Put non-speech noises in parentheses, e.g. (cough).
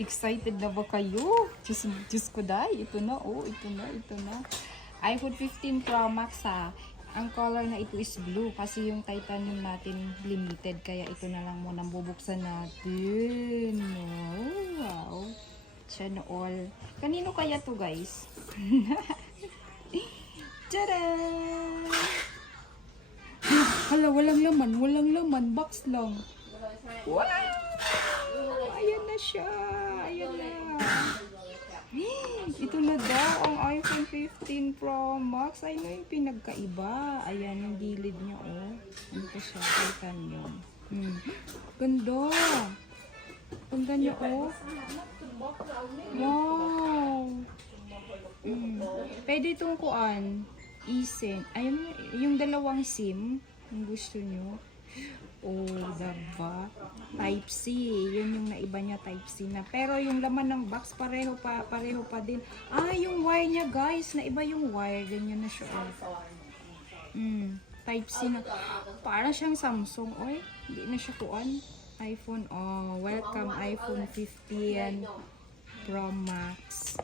Excited na ba kayo? Diyos, Diyos ko dahil. Ito na, oh. Ito na, ito na. iPhone 15 Pro Max ha. Ang color na ito is blue kasi yung titanium natin limited. Kaya ito na lang muna bubuksan natin. Oh, wow. Sana all. Kanino kaya to guys? (laughs) Tadaan! Hala, walang laman, walang laman, box lang. Wow! Ayan na siya. Ito na daw ang iPhone 15 Pro Max. Ay, no, yung pinagkaiba. Ayan, yung gilid niya, oh. Ano pa siya? Titanium. Hmm. Ganda. Ganda niya, oh. Wow. Mm. Pwede itong kuan, eSIM. Ayun, yung dalawang SIM, kung gusto nyo. Oh, diba? Type C. Yun yung naiba niya, Type C na. Pero yung laman ng box, pareho pa, pareho pa din. Ah, yung wire niya, guys. Naiba yung wire. Ganyan na siya. Mm, type C na. Para siyang Samsung. Oy, hindi na siya kuan. iPhone. Oh, welcome iPhone 15 Pro Max.